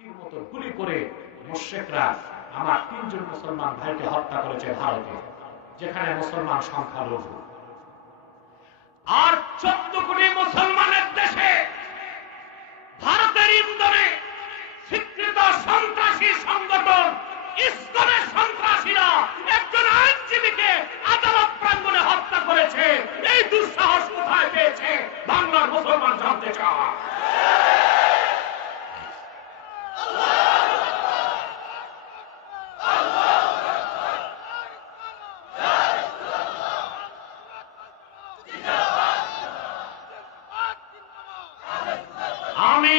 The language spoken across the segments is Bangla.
পাখির মতো গুলি করে আমার তিনজন মুসলমান ভাইকে হত্যা করেছে ভারতে, যেখানে মুসলমান সংখ্যালঘু। আর চোদ্দ কোটি মুসলমানের দেশে ভারতের স্বীকৃত সন্ত্রাসী সংগঠন ইসকনের সন্ত্রাসীরা একজন আইনজীবীকে আদালত প্রাঙ্গণে হত্যা করেছে। এই দুঃসাহস কোথায় পেয়েছে? বাংলার মুসলমান জানতে আমি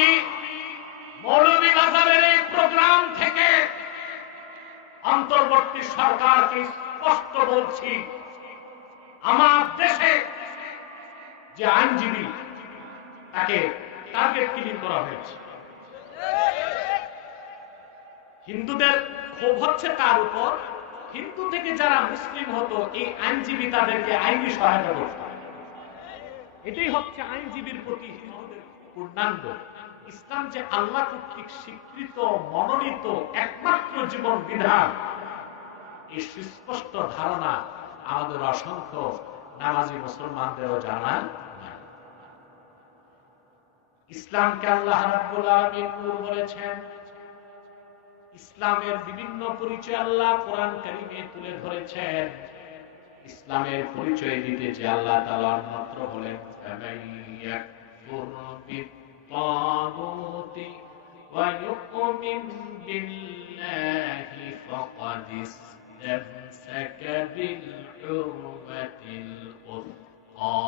মৌলভীবাজারের এই প্রোগ্রাম থেকে অন্তর্বর্তী সরকারকে স্পষ্ট বলছি আমার দেশে যে আইনজীবী তাকে টার্গেট কিলিং করা হয়েছে হিন্দুদের ক্ষোভ হচ্ছে তার উপর। হিন্দু থেকে যারা মুসলিম হতো, এই আইনজীবী তাদেরকে আইনি সহায়তা করত। এটাই হচ্ছে আইনজীবীর প্রতি পূর্ণাঙ্গ। ইসলাম যে আল্লাহ কর্তৃক স্বীকৃত, মনোনীত, একমাত্র জীবন বিধান, এই সুস্পষ্ট ধারণা আমাদের অসংখ্য নামাজি মুসলমানদেরও জানা ইসলামকে আল্লাহ রাব্বুল আলামিন বলেছেন ইসলামের বিভিন্ন পরিচয় আল্লাহ কোরআন কারিমে তুলে ধরেছেন ইসলামের পরিচয় দিতে যে আল্লাহ তাআলা মাত্র বলেন ফামাইয়াকুর বিত্তাগুতি ويؤمن بالله فقد استمسك بالعروة الوثقى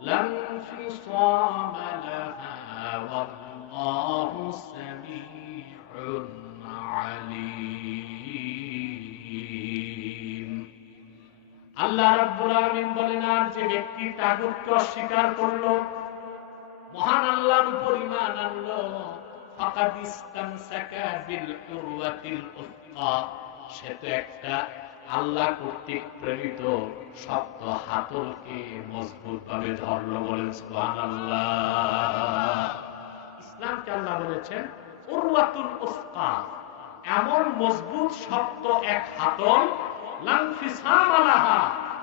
لا انفصام لها والله سميع আল্লাহ রাব্বুল আলামিন বলেন, আর যে ব্যক্তি তাগুতকে অস্বীকার করল, মহান আল্লাহর উপর ঈমান আনলো, ফাকাদ ইসতামসাকা বিল উরওয়াতিল উসকা। সে তো একটা আল্লাহ কর্তৃক প্রেরিত, শক্ত হাতলকে মজবুত ভাবে ধরলো বলেন, সুবহানাল্লাহ। ইসলামকে আল্লাহ বলেছেন, উরওয়াতুল উসকা, এমন মজবুত, শক্ত এক হাতল লানফিসাম আলাহা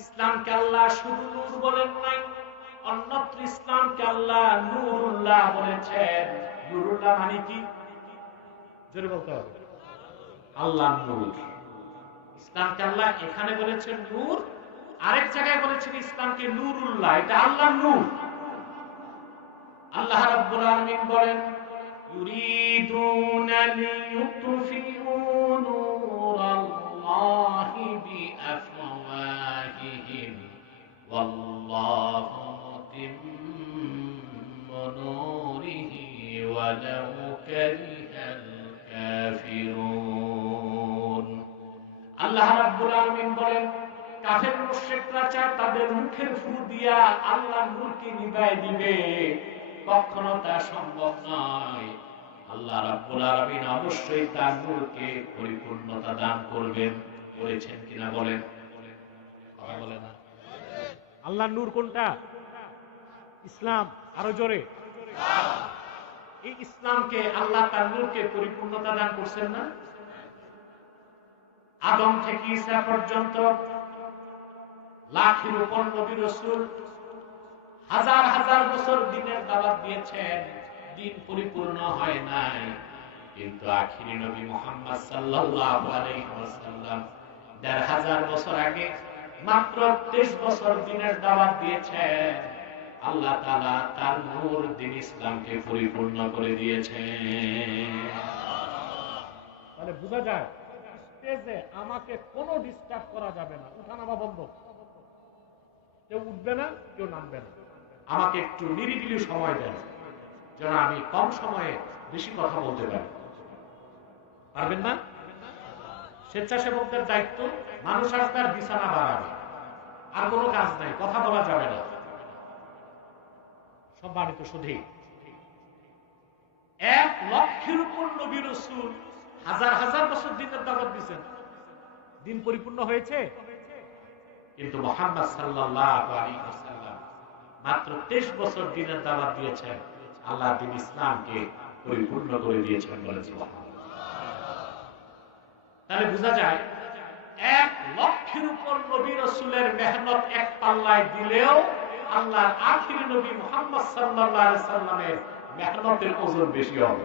ইসলামকে আল্লাহ শুধু নূর বলেন নাই, অন্যত্র ইসলামকে আল্লাহ নুরুল্লাহ বলেছেন। নুরুল্লাহ মানে কি? জোরে বলতে হবে। আল্লাহ নূর। ইসলামকে আল্লাহ এখানে বলেছেন নূর, আরেক জায়গায় বলেছেন ইসলামকে নুরুল্লাহ, এটা আল্লাহ নূর। আল্লাহ রাব্বুল আলামিন বলেন, ইউরিদুনা লিইউতফিউ নূরাল্লাহি আল্লাহ রাব্বুল আলামিন বলেন, কাফের মুশরিকরা চায় তাদের মুখের ফু দিয়া দিবে। কখনো তা সম্ভব নয়। আল্লাহ রাব্বুল আলামিন অবশ্যই তার পরিপূর্ণতা দান করবেন। করেছেন কিনা বলেন? কথা বলে না। নূর কোনটা? ইসলাম। আরও জোরে। এই ইসলামকে আল্লাহ তার নূরকে পরিপূর্ণতা দান করছেন না? আদম থেকে ঈসা পর্যন্ত লাখের উপর নবী রসুল হাজার হাজার বছর দিনের দাওয়াত দিয়েছেন। দিন পরিপূর্ণ হয় নাই। কিন্তু আখিরি নবী মোহাম্মদ সাল্লাল্লাহু দেড় হাজার বছর আগে মাত্র তেইশ বছর দিনের দাওয়াত দিয়েছেন। আল্লাহ তাআলা তার নূর দিন ইসলামকে পরিপূর্ণ করে দিয়েছেন। তাহলে বোঝা যায় স্টেজে আমাকে কোনো ডিস্টার্ব করা যাবে না। উঠানামা বন্ধ। কেউ উঠবে না, কেউ নামবে না। আমাকে একটু নিরিবিলি সময় দেন। যেন আমি কম সময়ে বেশি কথা বলতে পারি। পারবেন না? স্বেচ্ছাসেবকদের দায়িত্ব, মানুষ আসবে বিছানা বাড়াবে আর কোনো কাজ নাই, কথা বলা যাবে না। সম্মানিত সুধী, এক লক্ষের উপর নবী রসুল হাজার হাজার বছর দিনের দাবাত দিচ্ছেন দিন পরিপূর্ণ হয়েছে? কিন্তু মোহাম্মদ সাল্লাল্লাহু মাত্র 23 বছর দিনের দাওয়াত দিয়েছেন। আল্লাহ দিন ইসলামকে পরিপূর্ণ করে দিয়েছেন বলে সুবহানাল্লাহ। তাহলে বোঝা যায়, এক লক্ষের উপর নবী রসুলের মেহনত এক পাল্লায় দিলেও আল্লাহর আখির নবী মোহাম্মদ আলাইহি সাল্লামের মেহনতের ওজন বেশি হবে।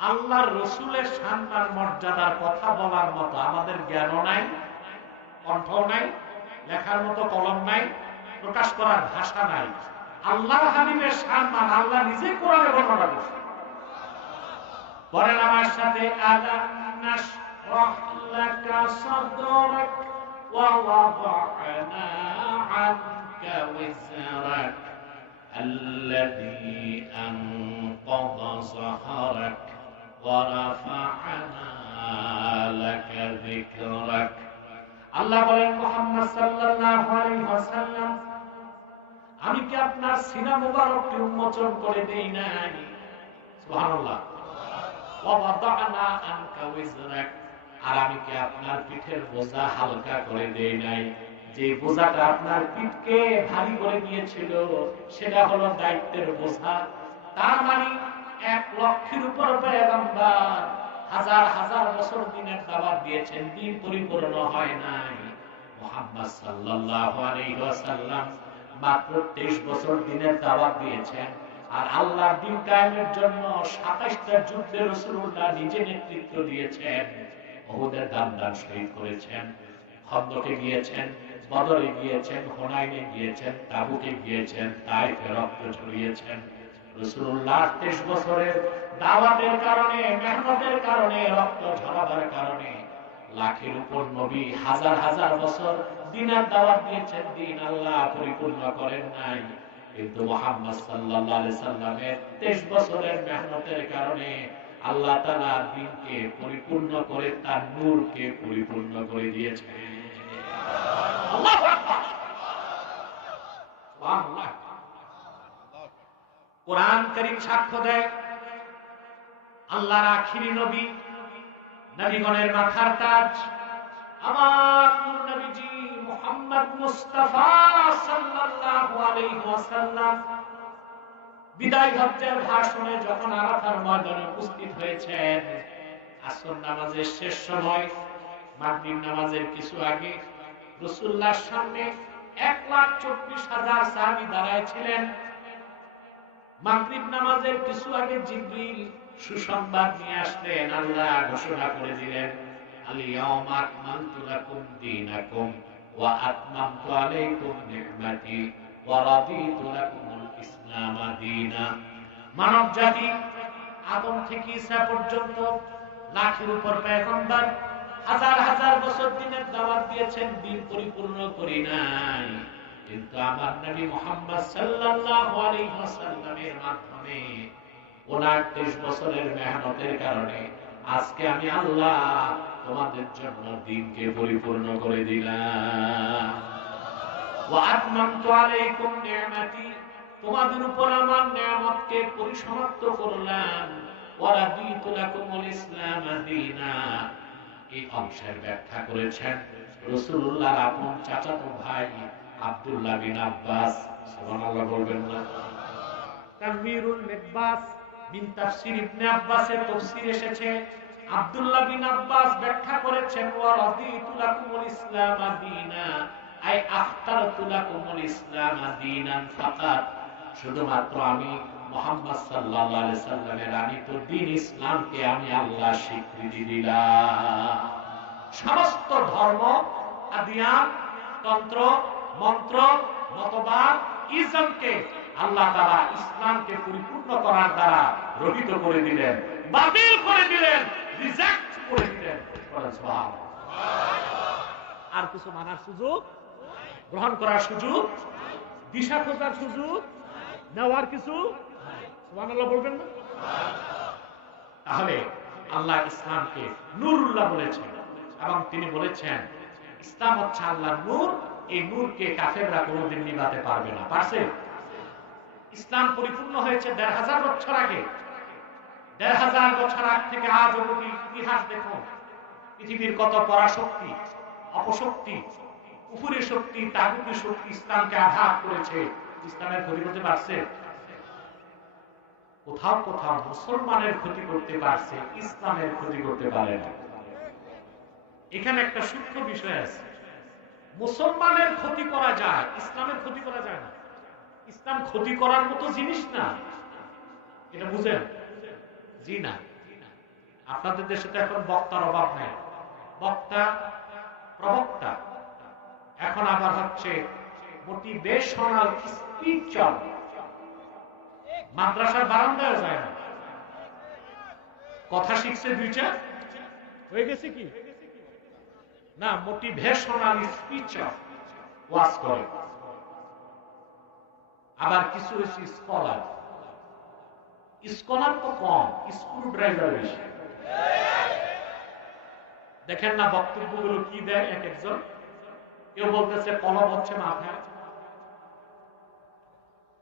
আল্লাহর রসুলের সম্মান মর্যাদার কথা বলার মতো আমাদের জ্ঞানও নাই কণ্ঠ নাই লেখার মতো কলম নাই প্রকাশ করার ভাষা নাই আল্লাহর হাবিবের সম্মান আল্লাহ নিজে কোরআনে বর্ণনা করছে বলেন আমার সাথে আলাম নাশরাহ লাকা সাদরাক ওয়া ওয়াদা'না আনকা ওয়িজরাক الذي أنقض ظهرك ورفعنا لك ذكرك আল্লাহ বলেন, মোহাম্মদ আমি কি আপনার সিনা মুবারককে উন্মোচন করে নাই? আর আমি কি আপনার পিঠের বোঝা হালকা করে দেই নাই? যে বোঝাটা আপনার পিঠকে ভারী করে দিয়েছিল সেটা হলো দায়িত্বের বোঝা। তার মানে এক লক্ষের উপর পেগম্বর হাজার হাজার বছর দিনের দাওয়াত দিয়েছেন, দিন পরিপূর্ণ হয় নাই। মোহাম্মদ সাল্লাল্লাহু আলাইহি ওয়াসাল্লাম মাত্র 23 বছর দিনের দাওয়াত দিয়েছেন। আর আল্লাহর দিন কায়েমের জন্য 27টা যুদ্ধে রাসূলুল্লাহ নিজে নেতৃত্ব দিয়েছেন দান দান খন্দকে গিয়েছেন, বদরে গিয়েছেন, হোনাইনে গিয়েছেন, তাবুকে গিয়েছেন, তাইফে রক্ত ঝরিয়েছেন। তেইশ বছরের দাওয়াতের কারণে, মেহনতের কারণে, রক্ত কারণে লাখের উপর নবী হাজার হাজার বছর দাওয়াত দিয়েছেন, দিন আল্লাহ পরিপূর্ণ করেন নাই। কিন্তু মোহাম্মদ আলাইহি সাল্লামের 23 বছরের মেহনতের কারণে আল্লাহ তাআলা দিনকে পরিপূর্ণ করে, তার নূরকে পরিপূর্ণ করে দিয়েছেন আল্লাহু আকবার সুবহানাল্লাহ কোরআন করিম সাক্ষ্য দেয়। আল্লাহর আখিরি নবী, নবীগণের মাথার তাজ। আমার নবীজি মুহাম্মদ মুস্তাফা সাল্লাল্লাহু আলাইহি ওয়াসাল্লাম বিদায় হজ্জের ভাষণে যখন আরাফার ময়দানে উপস্থিত হয়েছেন, আসর নামাজের শেষ সময়, মাগরিব নামাজের কিছু আগে রাসূলুল্লাহর সামনে এক লাখ চব্বিশ হাজার সাহাবী দাঁড়ায় ছিলেন। মাগরিব নামাজের কিছু আগে জিবরিল সুসংবাদ নিয়ে আসলেন। আল্লাহ ঘোষণা করে দিলেন আলিয়াউম আকমালতু লাকুম দীনাকুম ওয়া আতমামতু আলাইকুম নি'মাতি ওয়া রাদিতু লাকুমুল ইসলাম দীনা। মানব জাতি আদম থেকে ঈসা পর্যন্ত লাখের উপর পয়গম্বর, হাজার হাজার বছর দিনের দাওয়াত দিয়েছেন, দিন পরিপূর্ণ করি নাই। কিন্তু আমার নবী মোহাম্মদ সাল্লাল্লাহু আলাইহি ওয়াসাল্লামের মাধ্যমে ওনার 23 বছরের মেহনতের কারণে আজকে আমি আল্লাহ তোমাদের জন্য দিনকে পরিপূর্ণ করে দিলাম। ওয়া আতমামতু আলাইকুম নি'মাতি তোমাদের উপর আমার নিয়ামতকে পরিসমাপ্ত করলাম। ওয়া রাদিতু লাকুমুল ইসলাম দীনা এই অংশের ব্যাখ্যা করেছেন রাসূলুল্লাহর আপন চাচাতো ভাই আব্দুল্লাহ বিন আব্বাস, সুবহানাল্লাহ বলবেন না। মিকবাস বিন তাফসীর ইবনে আব্বাসের তাফসীর এসেছে। আব্দুল্লাহ বিন আব্বাস ব্যাখ্যা করেছেন, ওয়া রাদিতু লাকুমুল ইসলাম দীনা আই আখতারতু লাকুমুল ইসলাম ফাকাত। শুধুমাত্র আমি মোহাম্মদ সাল্লাল্লাহু আলাইহি সাল্লামের দিন ইসলামকে আমি আল্লাহ স্বীকৃতি দিলাম। সমস্ত ধর্ম, আদিয়ান, তন্ত্র মন্ত্র, মতবাদ ইজমকে আল্লাহ তারা ইসলামকে পরিপূর্ণ করার দ্বারা রহিত করে দিলেন, বাতিল করে দিলেন রিজেক্ট করে দিলেন। আর কিছু মানার সুযোগ? গ্রহণ করার সুযোগ? দিশা খোঁজার সুযোগ? নেওয়ার কিছু? বলবেন না? তাহলে আল্লাহ ইসলামকে নুরুল্লাহ বলেছেন। এবং তিনি বলেছেন, ইসলাম হচ্ছে আল্লাহর নূর এই নূরকে কাফেররা কোনোদিন নিভাতে পারবে না। পারছে? ইসলাম পরিপূর্ণ হয়েছে দেড় হাজার বছর আগে। দেড় হাজার বছর আগ থেকে আজ অবধি ইতিহাস দেখুন, পৃথিবীর কত পরাশক্তি, অপশক্তি উপরে শক্তি, তাগুতি শক্তি ইসলামকে আঘাত করেছে। ইসলামের ক্ষতি করতে পারছে? কোথাও কোথাও মুসলমানের ক্ষতি করতে পারছে, ইসলামের ক্ষতি করতে পারে না। এখানে একটা সূক্ষ্ম বিষয় আছে। মুসলমানের ক্ষতি করা যায়, ইসলামের ক্ষতি করা যায় না। ইসলাম ক্ষতি করার মতো জিনিস না। এটা বুঝেন? জি না। আপনাদের দেশে তো এখন বক্তার অভাব নেই। বক্তা, প্রবক্তা। এখন আবার হচ্ছে মোটিভেশনাল স্পিরিচুয়াল মাদ্রাসার বারান্দায় যায় না। কথা শিখছে দুইটা? হয়ে গেছে কি? না মোটিভেশনাল স্পিচার ওয়াজ করে। আবার কিছু হচ্ছে স্কলার স্কলার তো কম স্ক্রু ড্রাইভার বেশি। দেখেন না বক্তব্যগুলো কি দেয় এক একজন? কেউ বলতেছে, কলম হচ্ছে মাথায়।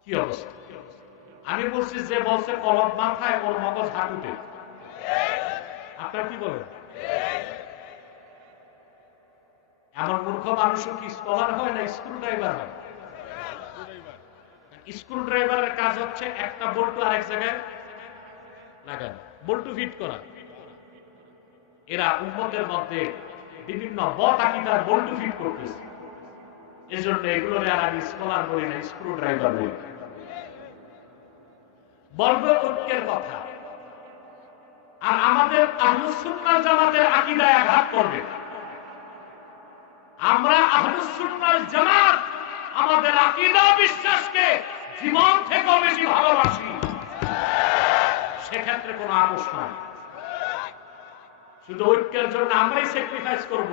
কি অবস্থা? আমি বলছি, যে বলছে কলম মাথায়, ওর মগজ হাঁটুতে। আপনার কি বলেন? এমন মূর্খ মানুষও কি স্কলার হয় না স্ক্রু ড্রাইভার হয়? স্ক্রু ড্রাইভারের কাজ হচ্ছে একটা বল্টু আরেক জায়গায় লাগানো, বল্টু ফিট করা। এরা উন্মতের মধ্যে বিভিন্ন বল্টু ফিট করতেছে। এই জন্য এগুলো আর আমি স্কলার বলি না স্ক্রু ড্রাইভার বলি। বলবে ঐক্যের কথা। আর আমাদের আহলুসুন্নাহ জামাতের আকিদায় আঘাত করবে। আমরা আহলুসুন্নাহ জামাত, আমাদের আকিদা বিশ্বাসকে জীবন থেকেও বেশি ভালোবাসি। সেক্ষেত্রে কোনো আপোষ নাই। শুধু ঐক্যের জন্য আমরাই স্যাক্রিফাইস করব।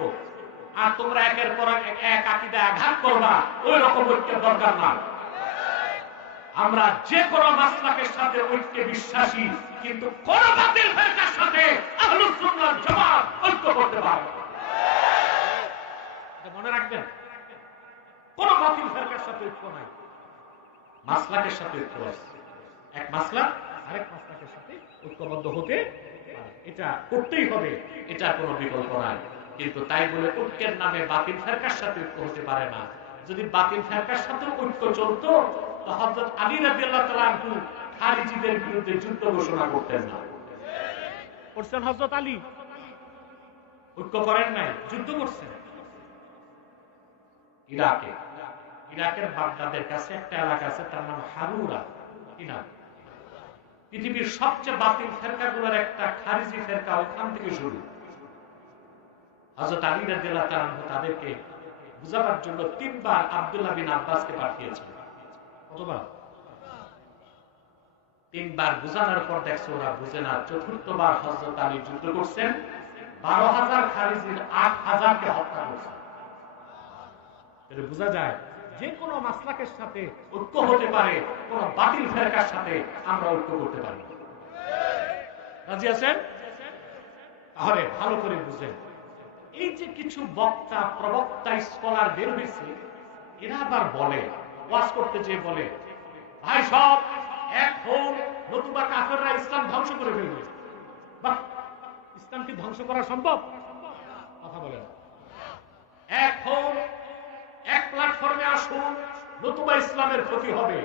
আর তোমরা একের পর এক আকিদা আঘাত করবা ওই রকম ঐক্যের দরকার না আমরা যে কোনো মাসলাকের সাথে ঐক্যে বিশ্বাসী, কিন্তু কোন বাতিল ফেরকার সাথে আহলুস সুন্নাহ জামাত ঐক্য করতে পারবে মনে রাখবেন, কোন বাতিল ফেরকার সাথে ঐক্য নাই। মাসলাকের সাথে ঐক্য এক মাসলা, আরেক মাস্টারের সাথে ঐক্যবদ্ধ হতে এটা করতেই হবে, এটা কোনো বিকল্প নাই। কিন্তু তাই বলে ঐক্যের নামে বাতিল ফেরকার সাথে ঐক্য হতে পারে না। যদি বাতিল ফেরকার সাথে ঐক্য চলতো, তো হযরত আলী তাআলা আনহু খারিজিদের বিরুদ্ধে যুদ্ধ ঘোষণা করতেন না। করছেন হজরত আলী? ঐক্য করেন নাই, যুদ্ধ করছেন। ইরাকে। ইরাকের বাগদাদের কাছে একটা এলাকা আছে, তার নাম হারুরা। কি নাম? পৃথিবীর সবচেয়ে বাতিল ফেরকাগুলোর একটা খারিজি ফেরকা ওখান থেকে শুরু। তাআলা তাদেরকে বুঝাবার জন্য তিনবার আব্দুল্লাহ বিন আব্বাসকে কতবার? তিনবার বুঝানোর পর দেখছে ওরা বুঝে না। চতুর্থবার হজরত আলী যুদ্ধ করছেন। বারো হাজার খারিজির আট হাজারকে হত্যা করছেন। এটা বোঝা যায় যে কোনো মাসলাকের সাথে ঐক্য হতে পারে কোন বাতিল ফেরকার সাথে আমরা ঐক্য করতে পারি। রাজি আছেন? তাহলে ভালো করে বুঝেন এই যে কিছু বক্তা প্রবক্তা স্কলার বের হয়েছে এরা আবার বলে ওয়াজ করতে যে বলে ভাই সব এক হন নতুবা কাফেররা ইসলাম ধ্বংস করে ফেলবে। বাহ ইসলাম কি ধ্বংস করা সম্ভব? কথা বলেন। এক হন এক প্ল্যাটফর্মে আসুন, নতুবা ইসলামের ক্ষতি হবে।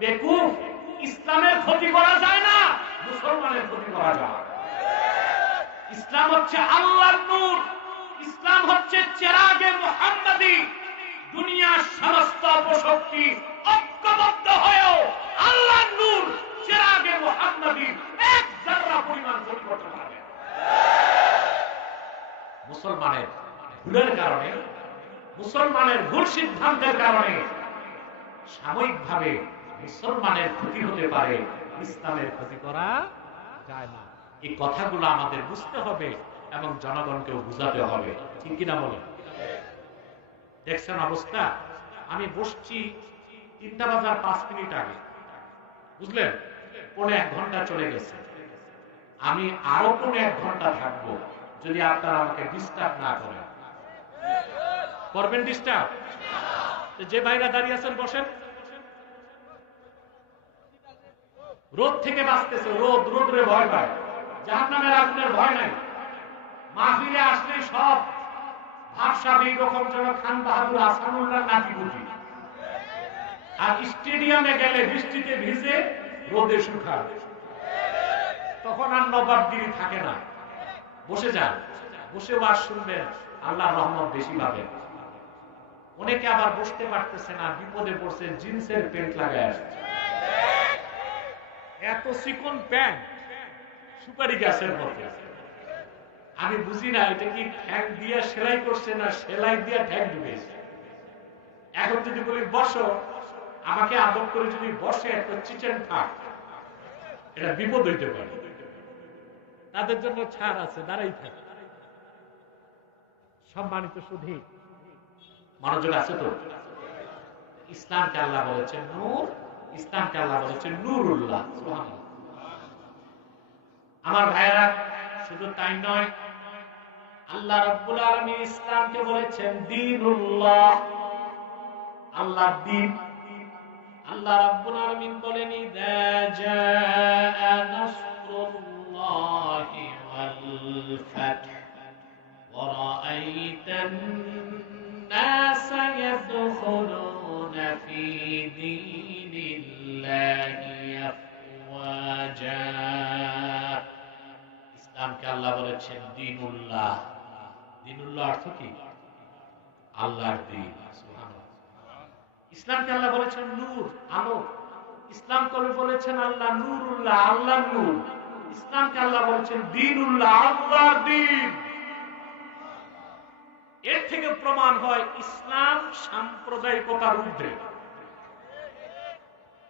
বেকুফ, ইসলামের ক্ষতি করা যায় না, মুসলমানের ক্ষতি করা যায়। ইসলাম হচ্ছে আল্লাহর নূর, ইসলাম হচ্ছে চেরাগে মুহাম্মাদি। দুনিয়ার সমস্ত অপশক্তি ঐক্যবদ্ধ হয়েও আল্লাহর নূর, চেরাগ মোহাম্মদীর এক জাররা পরিমাণ ক্ষতি করতে পারবে মুসলমানের ভুলের কারণে মুসলমানের ভুল সিদ্ধান্তের কারণে সাময়িকভাবে মুসলমানের ক্ষতি হতে পারে, ইসলামের ক্ষতি করা যায় না। এই কথাগুলো আমাদের বুঝতে হবে এবং জনগণকেও বুঝাতে হবে। ঠিক কিনা বলেন দেখছেন অবস্থা? আমি বসছি তিনটা বাজার পাঁচ মিনিট আগে। বুঝলেন? পৌনে এক ঘণ্টা চলে গেছে। আমি আরও পৌনে এক ঘণ্টা থাকব যদি আপনারা আমাকে ডিস্টার্ব না করেন। করবেন ডিস্টার্ব যে ভাইরা দাঁড়িয়ে আছেন, বসেন। রোদ থেকে বাঁচতেছে, রোদ রোদরে ভয় পায়। যার নামের আগুনের ভয় নাই। মাহফিলে আসলে সব ভাবসাব এইরকম যেন খান বাহাদুর আসানুল্লাহ নাতি বুঝি। আর স্টেডিয়ামে গেলে বৃষ্টিতে ভিজে রোদে শুকায়। তখন আর নবাবগিরি থাকে না। বসে যান। বসে ওয়াজ শুনবেন আল্লাহ রহমত বেশি পাবেন। অনেকে আবার বসতে পারতেছে না, বিপদে পড়ছে, জিন্সের প্যান্ট লাগায় আসছে। এত চিকন প্যান্ট, সুপারি গাছের মধ্যে আমি বুঝি না, এটা কি ঠ্যাং দিয়ে সেলাই করছে না সেলাই দিয়ে ঠ্যাং ঢুকেছে এখন যদি বলি, বসো, আমাকে আদর করে যদি বসে, একটা চিচেন থাক, এটা বিপদ হইতে পারে। তাদের জন্য ছাড় আছে, দাঁড়াই থাকে। সম্মানিত সুধী মনোযোগ আছে তো ইসলামকে আল্লাহ বলেছেন নূর ইসলামকে আল্লাহ বলেছেন নূরুল্লাহ সুবহানাল্লাহ। আমার ভাইয়েরা শুধু তাই নয় আল্লাহ রাব্বুল আলামিন ইসলামকে বলেছেন দীনুল্লাহ আল্লাহ দিন আল্লাহ রাব্বুল আলামিন বলেন ইযা জাআ নাসরুল্লাহি ওয়াল ফাth ورأيت الناس يدخلون في دين الله أفواجا ইসলামকে আল্লাহ বলেছেন দিনুল্লাহ দিনুল্লাহ অর্থ কি আল্লাহর দিন সুবহানাল্লাহ। ইসলামকে আল্লাহ বলেছেন নূর আলো ইসলাম কবে বলেছেন আল্লাহ নূরুল্লাহ আল্লাহ নূর ইসলামকে আল্লাহ বলেছেন দিনুল্লাহ আল্লাহর দিন এর থেকে প্রমাণ হয় ইসলাম সাম্প্রদায়িকতার ঊর্ধ্বে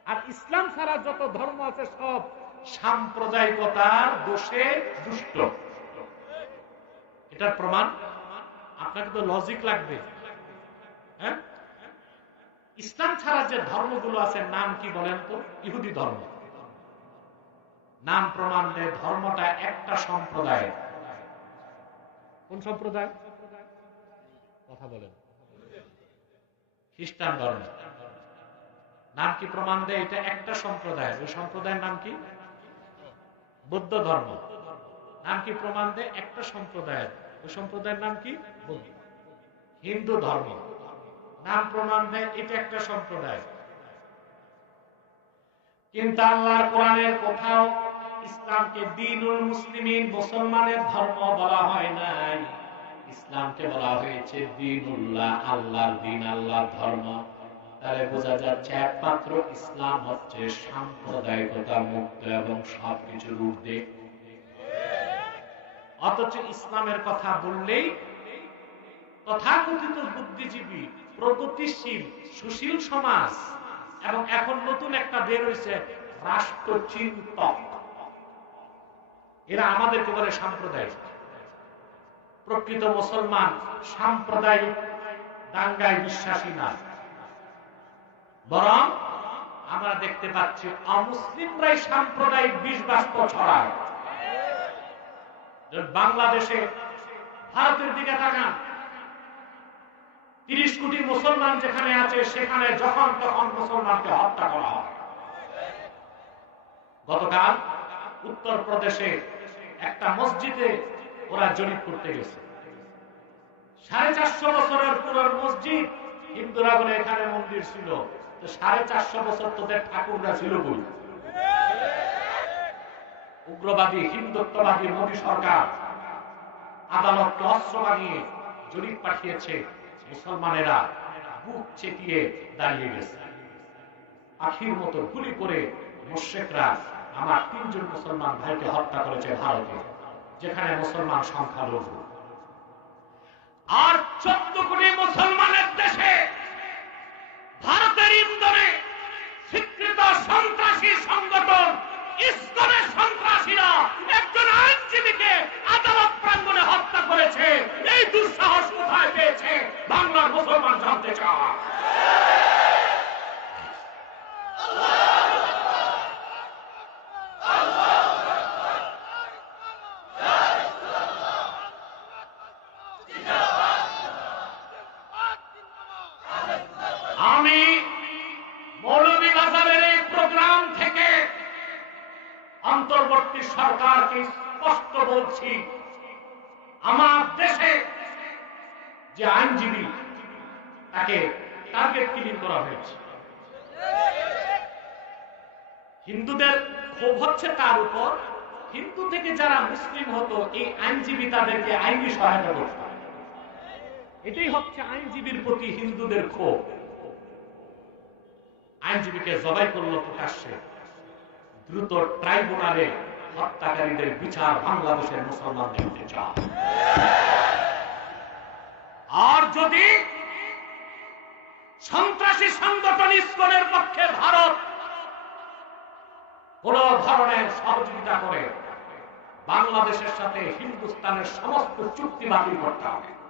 আর ইসলাম ছাড়া যত ধর্ম আছে সব সাম্প্রদায়িকতার দোষে দুষ্ট। এটার প্রমাণ? আপনাকে তো লজিক লাগবে। হ্যাঁ? ইসলাম ছাড়া যে ধর্মগুলো আছে, নাম কি বলেন তো? ইহুদি ধর্ম। নাম প্রমাণ ধর্মটা একটা সম্প্রদায়। কোন সম্প্রদায়? কথা বলেন। খ্রিস্টান ধর্ম। নাম কি প্রমাণ দেয়? এটা একটা সম্প্রদায় ওই সম্প্রদায়ের নাম কি? বৌদ্ধ ধর্ম। নাম কি প্রমাণ দেয়? একটা সম্প্রদায়ের। ওই সম্প্রদায়ের নাম কি? হিন্দু ধর্ম। নাম প্রমাণ দেয়, এটা একটা সম্প্রদায়। কিন্তু আল্লাহর কোরআনের কোথাও ইসলামকে দিনুল মুসলিমিন মুসলমানের ধর্ম বলা হয় নাই। ইসলামকে বলা হয়েছে দিনুল্লাহ, আল্লাহর দিন, আল্লাহর ধর্ম। তাহলে বোঝা যাচ্ছে একমাত্র ইসলাম হচ্ছে সাম্প্রদায়িকতা, মুক্ত এবং সবকিছুর ঊর্ধ্বে। অথচ ইসলামের কথা বললেই তথাকথিত বুদ্ধিজীবী, প্রগতিশীল, সুশীল সমাজ এবং এখন নতুন একটা বের হয়েছে রাষ্ট্রচিন্তক। এরা আমাদেরকে বলে সাম্প্রদায়িক। প্রকৃত মুসলমান, সাম্প্রদায়িক, দাঙ্গায় বিশ্বাসী না। বরং আমরা দেখতে পাচ্ছি অমুসলিমরাই সাম্প্রদায়িক বাষ্প ছড়ায়। বাংলাদেশে ভারতের দিকে তাকান, তিরিশ কোটি মুসলমান যেখানে আছে, সেখানে যখন তখন মুসলমানকে হত্যা করা হয়। গতকাল উত্তর প্রদেশে একটা মসজিদে ওরা জরিপ করতে গেছে। সাড়ে চারশো বছরের পুরো মসজিদ হিন্দুরা বলে এখানে মন্দির ছিল। তো সাড়ে চারশো বছর তোদের ঠাকুররা ছিল বই উগ্রবাদী, হিন্দুত্ববাদী মোদী সরকার আদালতকে অস্ত্র বানিয়ে জরিপ পাঠিয়েছে মুসলমানেরা। বুক চেকিয়ে দাঁড়িয়ে গেছে। পাখির মতো গুলি করে মোশেকরা, আমার তিনজন মুসলমান ভাইকে হত্যা করেছে ভারতে। যেখানে মুসলমান সংখ্যা লঘু আর চোদ্দ কোটি মুসলমানের দেশে ভারতের ইন্দরে স্বীকৃত সন্ত্রাসী সংগঠন ইসকনের সন্ত্রাসীরা একজন আইনজীবীকে আদালত প্রাঙ্গণে হত্যা করেছে এই দুঃসাহস কোথায় পেয়েছে বাংলার মুসলমান জানতে চায় আমি মৌলভীবাজারের এই প্রোগ্রাম থেকে অন্তর্বর্তী সরকারকে স্পষ্ট বলছি আমার দেশে যে আইনজীবী তাকে টার্গেট কিলিং করা হয়েছে হিন্দুদের ক্ষোভ হচ্ছে তার উপর। হিন্দু থেকে যারা মুসলিম হতো, এই আইনজীবী তাদেরকে আইনি সহায়তা করত। এটাই হচ্ছে আইনজীবীর প্রতি হিন্দুদের ক্ষোভ। আইনজীবীকে জবাই করল প্রকাশ্যে। দ্রুত ট্রাইব্যুনালে হত্যাকারীদের বিচার বাংলাদেশের মুসলমান দিতে চায়। আর যদি সন্ত্রাসী সংগঠন ইসকনের পক্ষে ভারত কোন ধরনের সহযোগিতা করে বাংলাদেশের সাথে হিন্দুস্তানের সমস্ত চুক্তি বাতিল করতে হবে।